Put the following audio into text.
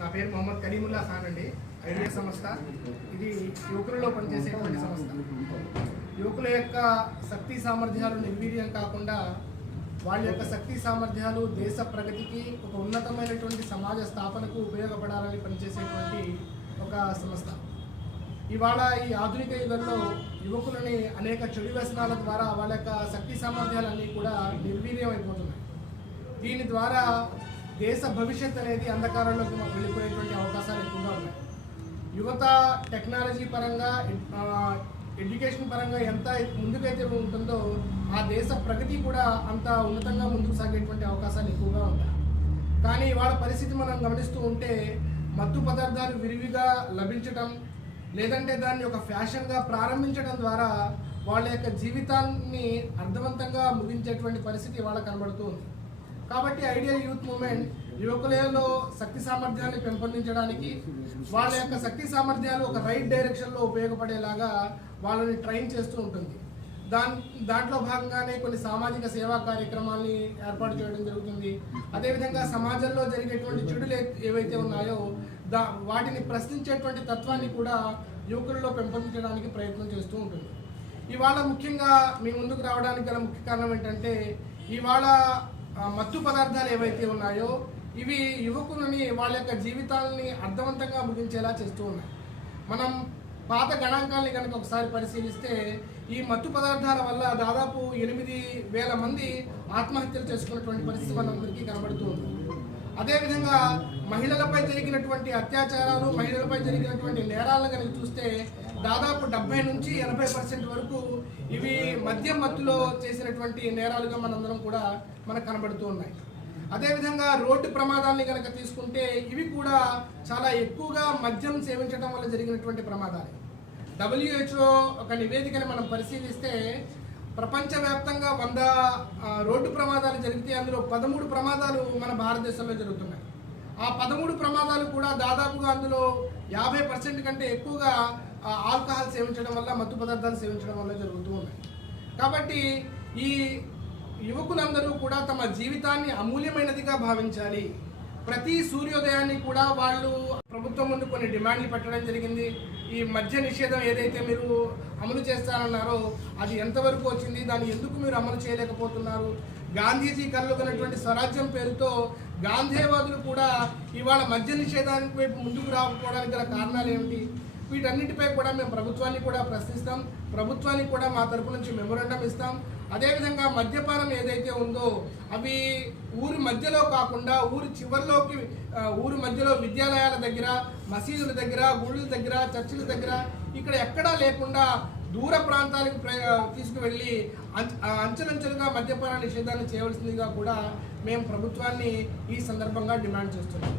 నా పేరు మొహమ్మద్ కరీముల్లా ఖాన్ అండి. ఐడియా సంస్థ ఇది యువకులలో పనిచేసేటువంటి సంస్థ. యువకుల యొక్క శక్తి సామర్థ్యాలు నిర్వీర్యం కాకుండా వాళ్ళ యొక్క శక్తి సామర్థ్యాలు దేశ ప్రగతికి ఒక ఉన్నతమైనటువంటి సమాజ స్థాపనకు ఉపయోగపడాలని పనిచేసేటువంటి ఒక సంస్థ. ఇవాళ ఈ ఆధునిక యుగంలో యువకులని అనేక చెడు వ్యసనాల ద్వారా వాళ్ళ యొక్క శక్తి సామర్థ్యాలన్నీ కూడా నిర్వీర్యం అయిపోతున్నాయి. దీని ద్వారా దేశ భవిష్యత్ అనేది అంధకారంలోకి వెళ్ళిపోయేటువంటి అవకాశాలు ఎక్కువగా ఉన్నాయి. యువత టెక్నాలజీ పరంగా ఎడ్యుకేషన్ పరంగా ఎంత ముందుకైతే ఉంటుందో ఆ దేశ ప్రగతి కూడా అంత ఉన్నతంగా ముందుకు సాగేటువంటి అవకాశాలు ఎక్కువగా ఉంటాయి. కానీ వాళ్ళ పరిస్థితి మనం గమనిస్తూ ఉంటే మత్తు పదార్థాలు విరివిగా లభించడం, లేదంటే దాన్ని ఒక ఫ్యాషన్గా ప్రారంభించడం ద్వారా వాళ్ళ యొక్క జీవితాన్ని అర్థవంతంగా ముగించేటువంటి పరిస్థితి వాళ్ళ కనబడుతూ ఉంది. కాబట్టి ఐడియల్ యూత్ మూవ్మెంట్ యువకులలో శక్తి సామర్థ్యాన్ని పెంపొందించడానికి, వాళ్ళ యొక్క శక్తి సామర్థ్యాలు ఒక రైట్ డైరెక్షన్లో ఉపయోగపడేలాగా వాళ్ళని ట్రైన్ చేస్తూ ఉంటుంది. దాంట్లో భాగంగానే కొన్ని సామాజిక సేవా కార్యక్రమాల్ని ఏర్పాటు చేయడం జరుగుతుంది. అదేవిధంగా సమాజంలో జరిగేటువంటి చెడులు ఏవైతే ఉన్నాయో వాటిని ప్రశ్నించేటువంటి తత్వాన్ని కూడా యువకులలో పెంపొందించడానికి ప్రయత్నం చేస్తూ ఉంటుంది. ఇవాళ ముఖ్యంగా మీ ముందుకు రావడానికి గల ముఖ్య కారణం ఏంటంటే ఇవాళ మత్తు పదార్థాలు ఏవైతే ఉన్నాయో ఇవి యువకులని వాళ్ళ యొక్క జీవితాలని అర్థవంతంగా ముగించేలా చేస్తూ ఉన్నాయి. మనం పాత గణాంకాలని కనుక ఒకసారి పరిశీలిస్తే ఈ మత్తు పదార్థాల వల్ల దాదాపు 8,000 మంది ఆత్మహత్యలు చేసుకున్నటువంటి పరిస్థితి మనందరికీ కనబడుతూ ఉంది. అదేవిధంగా మహిళలపై జరిగినటువంటి అత్యాచారాలు, మహిళలపై జరిగినటువంటి నేరాలను కనుక చూస్తే దాదాపు 70 నుంచి 80% వరకు ఇవి మద్యం మత్తులో చేసినటువంటి నేరాలుగా మనందరం కూడా మనకు కనబడుతూ ఉన్నాయి. అదేవిధంగా రోడ్డు ప్రమాదాలని కనుక తీసుకుంటే ఇవి కూడా చాలా ఎక్కువగా మద్యం సేవించడం వల్ల జరిగినటువంటి ప్రమాదాలు. WHO ఒక నివేదికని మనం పరిశీలిస్తే ప్రపంచవ్యాప్తంగా 100 రోడ్డు ప్రమాదాలు జరిగితే అందులో 13 ప్రమాదాలు మన భారతదేశంలో జరుగుతున్నాయి. ఆ 13 ప్రమాదాలు కూడా దాదాపుగా అందులో 50% కంటే ఎక్కువగా ఆల్కహాల్ సేవించడం వల్ల, మత్తు పదార్థాలు సేవించడం వల్ల జరుగుతూ ఉన్నాయి. కాబట్టి ఈ యువకులందరూ కూడా తమ జీవితాన్ని అమూల్యమైనదిగా భావించాలి. ప్రతి సూర్యోదయాన్ని కూడా వాళ్ళు ప్రభుత్వం ముందు కొన్ని డిమాండ్లు పెట్టడం జరిగింది. ఈ మద్య నిషేధం ఏదైతే మీరు అమలు చేస్తారన్నారో అది ఎంతవరకు వచ్చింది, దాన్ని ఎందుకు మీరు అమలు చేయలేకపోతున్నారు? గాంధీజీ కలలుగన్నటువంటి స్వరాజ్యం పేరుతో గాంధేవాదులు కూడా ఇవాళ మద్య నిషేధానికి వైపు ముందుకు రాకపోవడానికి గల కారణాలు ఏమిటి? వీటన్నిటిపై కూడా మేము ప్రభుత్వాన్ని కూడా ప్రశ్నిస్తాం. ప్రభుత్వానికి కూడా మా తరపు నుంచి మెమోరాండం ఇస్తాం. అదేవిధంగా మద్యపానం ఏదైతే ఉందో అవి ఊరి మధ్యలో కాకుండా ఊరి చివరిలోకి, ఊరి మధ్యలో విద్యాలయాల దగ్గర, మసీదుల దగ్గర, గుళ్ళ దగ్గర, చర్చిల దగ్గర ఇక్కడ ఎక్కడా లేకుండా దూర ప్రాంతాలకు తీసుకువెళ్ళి అంచెలంచెలుగా మద్యపాన నిషేధాన్ని చేయవలసిందిగా కూడా మేము ప్రభుత్వాన్ని ఈ సందర్భంగా డిమాండ్ చేస్తున్నాం.